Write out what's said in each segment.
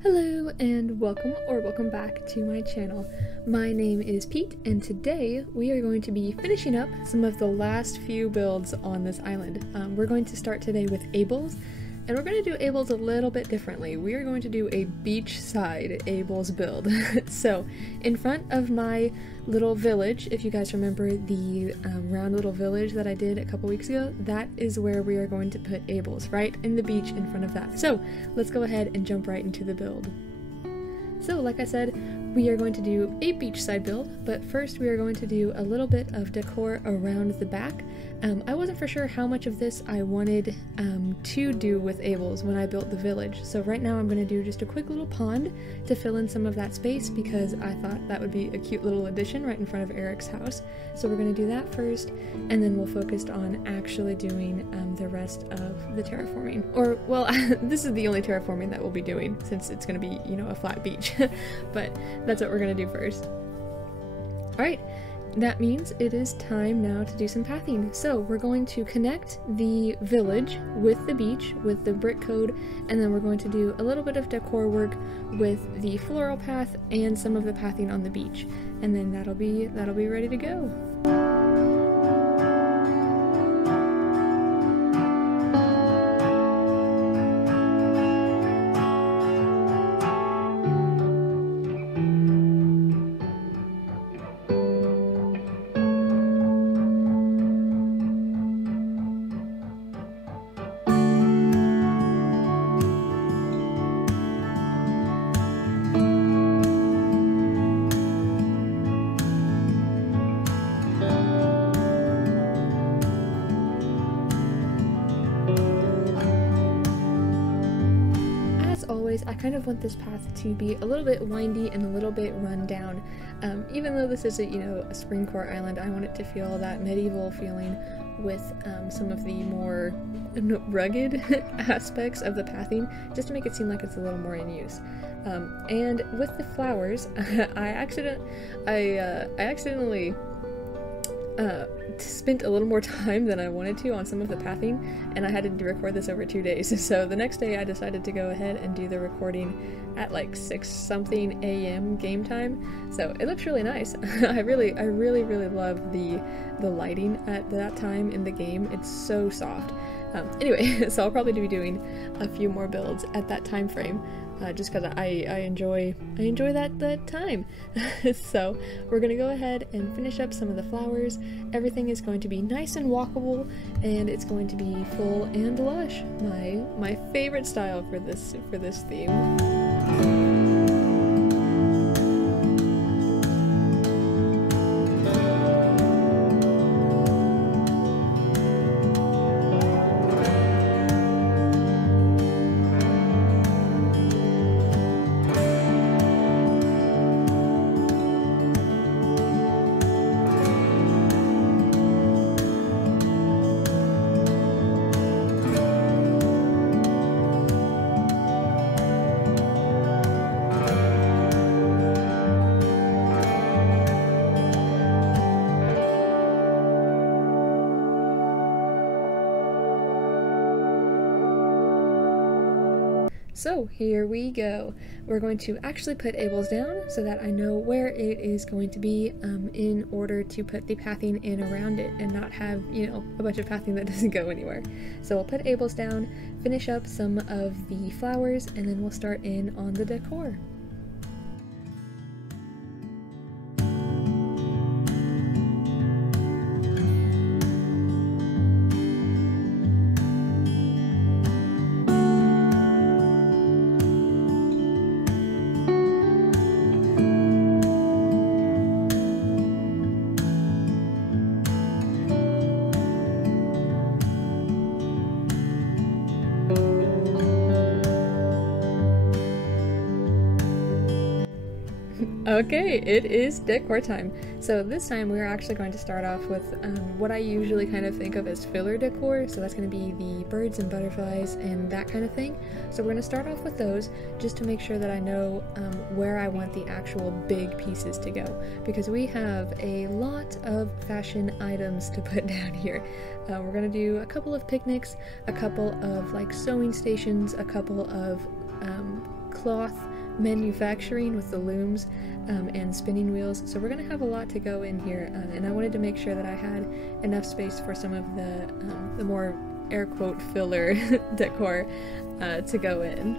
Hello and welcome back to my channel. My name is Pete and today we are going to be finishing up some of the last few builds on this island. We're going to start today with Abel's, and we're going to do Abel's a little bit differently. We are going to do a beachside Abel's build. So in front of my little village, if you guys remember the round little village that I did a couple weeks ago, that is where we are going to put Abel's, right in the beach in front of that. So let's go ahead and jump right into the build. So like I said, we are going to do a beachside build, but first we are going to do a little bit of decor around the back. I wasn't for sure how much of this I wanted to do with Abel's when I built the village, so right now I'm going to do just a quick little pond to fill in some of that space because I thought that would be a cute little addition right in front of Eric's house. So we're going to do that first, and then we'll focus on actually doing the rest of the terraforming. Or, well, this is the only terraforming that we'll be doing since it's going to be, you know, a flat beach. But that's what we're going to do first. Alright, that means it is time now to do some pathing. So we're going to connect the village with the beach with the brick code, and then we're going to do a little bit of decor work with the floral path and some of the pathing on the beach. And then that'll be ready to go. I kind of want this path to be a little bit windy and a little bit run down. Even though this isn't, you know, a Springcore island, I want it to feel that medieval feeling with some of the more rugged aspects of the pathing, just to make it seem like it's a little more in use. And with the flowers, I accidentally spent a little more time than I wanted to on some of the pathing, and I had to record this over 2 days. So the next day I decided to go ahead and do the recording at like 6 something a.m. game time. So it looks really nice. I really love the lighting at that time in the game. It's so soft. Anyway, so I'll probably be doing a few more builds at that time frame. Just because I enjoy that time. So we're gonna go ahead and finish up some of the flowers. Everything is going to be nice and walkable, and it's going to be full and lush. My favorite style for this theme. So here we go. We're going to actually put Abel's down so that I know where it is going to be in order to put the pathing in around it and not have, you know, a bunch of pathing that doesn't go anywhere. So we'll put Abel's down, finish up some of the flowers, and then we'll start in on the decor. Okay, it is decor time. So this time we're actually going to start off with what I usually kind of think of as filler decor. So that's going to be the birds and butterflies and that kind of thing. So we're going to start off with those just to make sure that I know where I want the actual big pieces to go. Because we have a lot of fashion items to put down here. We're going to do a couple of picnics, a couple of like sewing stations, a couple of cloth manufacturing with the looms and spinning wheels. So we're going to have a lot to go in here, and I wanted to make sure that I had enough space for some of the more air quote filler decor to go in.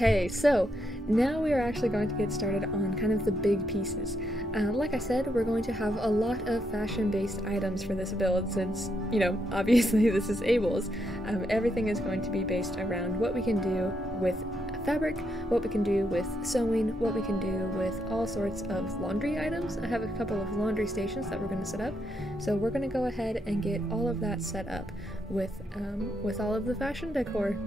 Okay, so now we are actually going to get started on kind of the big pieces. Like I said, we're going to have a lot of fashion-based items for this build since, you know, obviously this is Abel's. Everything is going to be based around what we can do with fabric, what we can do with sewing, what we can do with all sorts of laundry items. I have a couple of laundry stations that we're going to set up, so we're going to go ahead and get all of that set up with all of the fashion decor.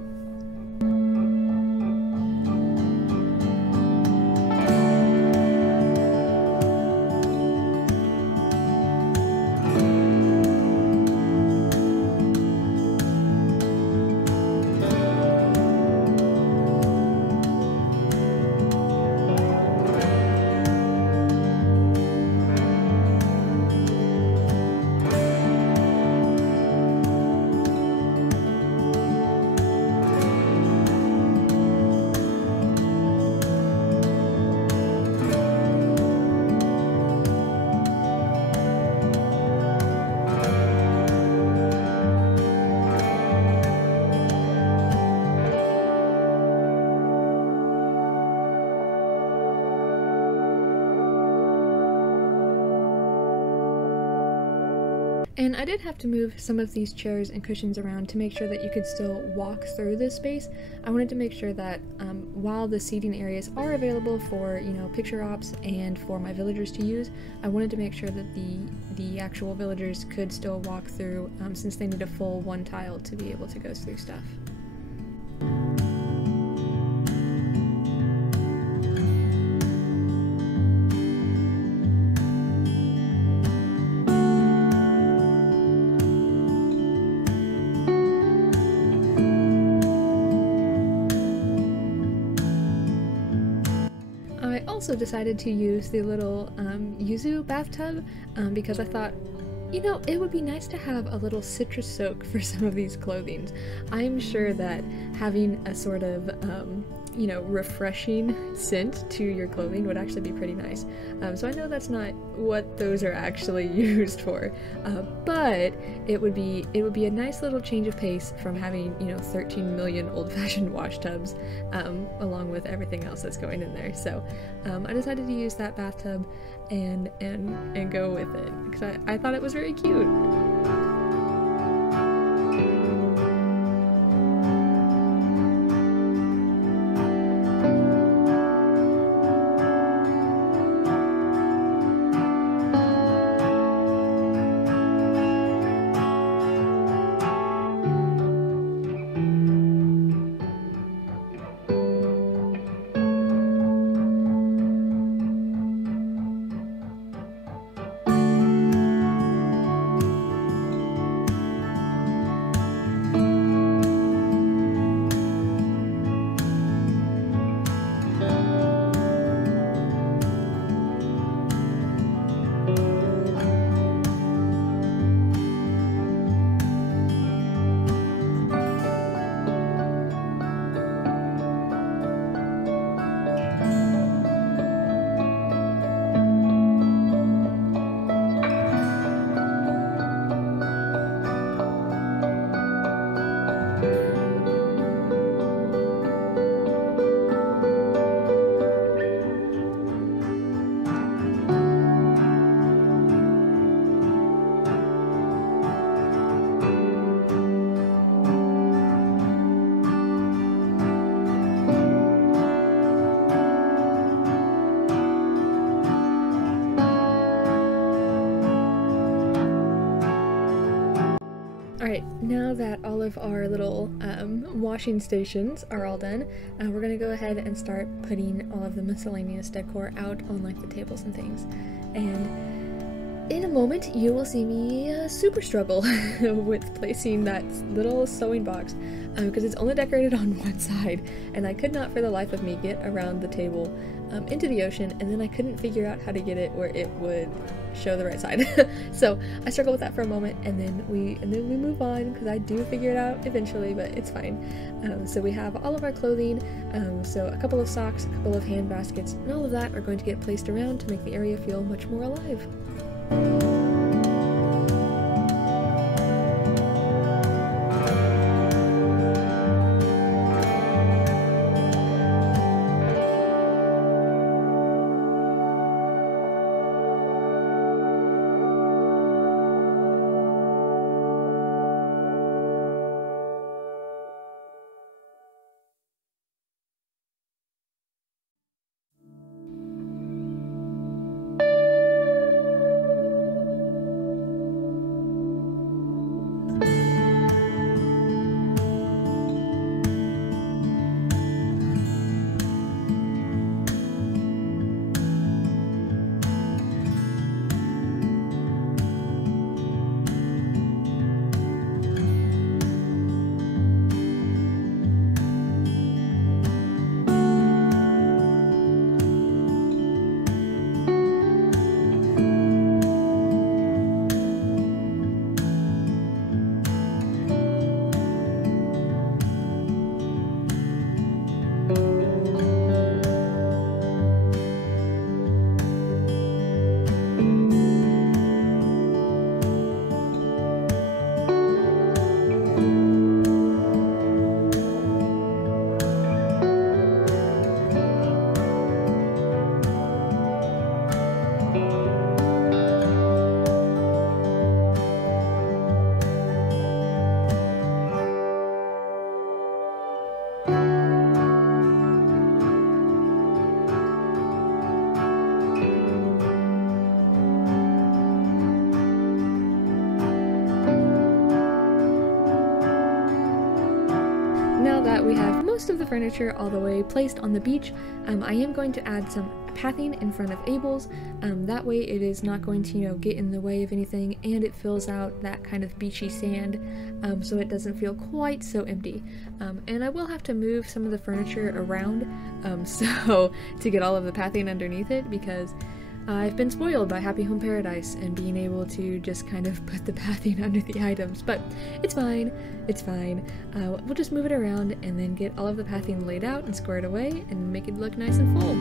And I did have to move some of these chairs and cushions around to make sure that you could still walk through this space. I wanted to make sure that while the seating areas are available for, you know, picture ops and for my villagers to use, I wanted to make sure that the actual villagers could still walk through since they need a full one tile to be able to go through stuff. I also decided to use the little yuzu bathtub because I thought, you know, it would be nice to have a little citrus soak for some of these clothings. I'm sure that having a sort of, you know, refreshing scent to your clothing would actually be pretty nice. So I know that's not what those are actually used for, but it would be a nice little change of pace from having, you know, 13 million old-fashioned wash tubs along with everything else that's going in there. So I decided to use that bathtub and go with it because I thought it was very cute. Alright, now that all of our little washing stations are all done, we're gonna go ahead and start putting all of the miscellaneous decor out on like the tables and things. And in a moment, you will see me super struggle with placing that little sewing box because it's only decorated on one side, and I could not for the life of me get around the table into the ocean, and then I couldn't figure out how to get it where it would show the right side. So I struggled with that for a moment, and then we move on because I do figure it out eventually, but it's fine. So we have all of our clothing, so a couple of socks, a couple of hand baskets, and all of that are going to get placed around to make the area feel much more alive. Now that we have most of the furniture all the way placed on the beach, I am going to add some pathing in front of Abel's. That way it is not going to, get in the way of anything, and it fills out that kind of beachy sand, so it doesn't feel quite so empty. And I will have to move some of the furniture around, so to get all of the pathing underneath it, because I've been spoiled by Happy Home Paradise and being able to just kind of put the pathing under the items, but it's fine, it's fine. We'll just move it around and then get all of the pathing laid out and squared away and make it look nice and full.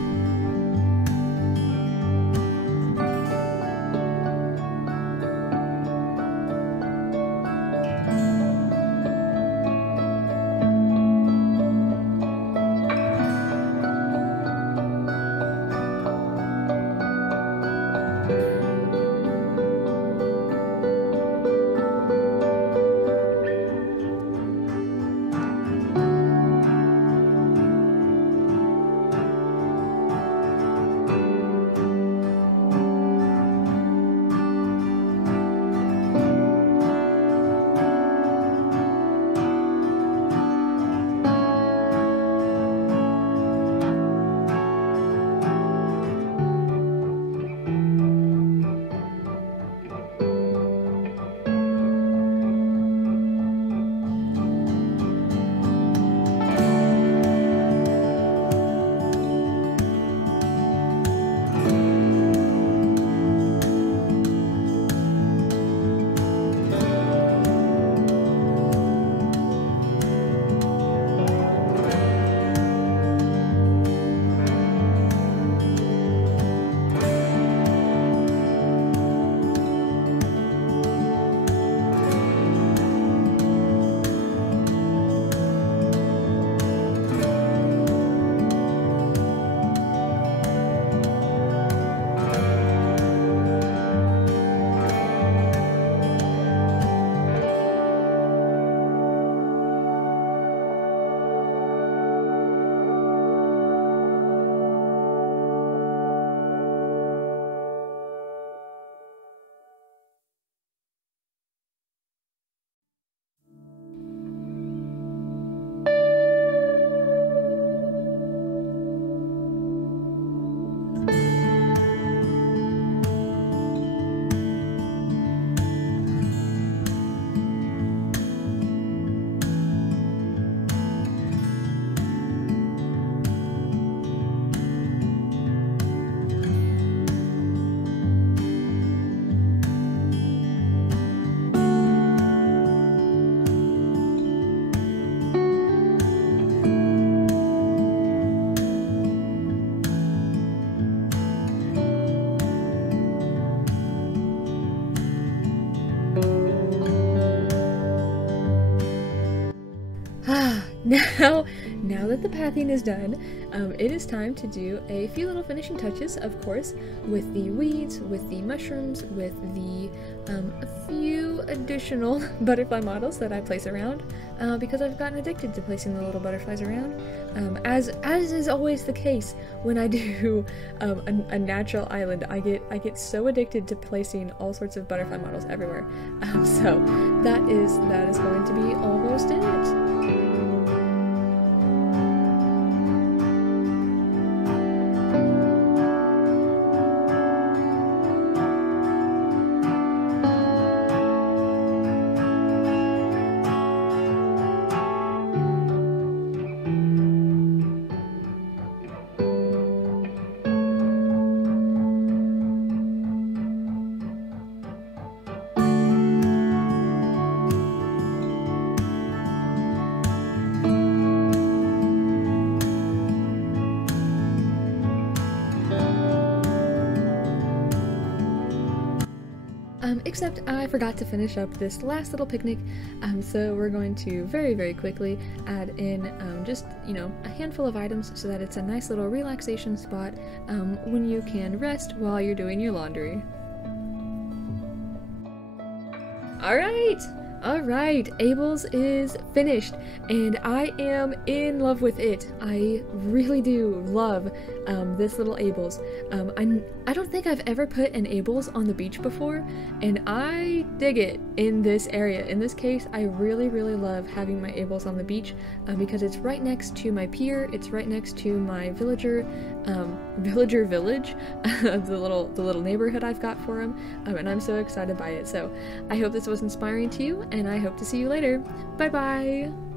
now that the pathing is done, it is time to do a few little finishing touches, of course, with the weeds, with the mushrooms, with the a few additional butterfly models that I place around, because I've gotten addicted to placing the little butterflies around, as is always the case when I do a natural island. I get so addicted to placing all sorts of butterfly models everywhere. So that is going to be almost it. Except I forgot to finish up this last little picnic, so we're going to very quickly add in just, you know, a handful of items so that it's a nice little relaxation spot when you can rest while you're doing your laundry. Alright, Abel's is finished, and I am in love with it. I really do love this little Abel's. I don't think I've ever put an Abel's on the beach before, and I dig it in this area. In this case, I really love having my Abel's on the beach because it's right next to my pier, it's right next to my villager village, the little neighborhood I've got for him, and I'm so excited by it. So I hope this was inspiring to you, and I hope to see you later. Bye bye!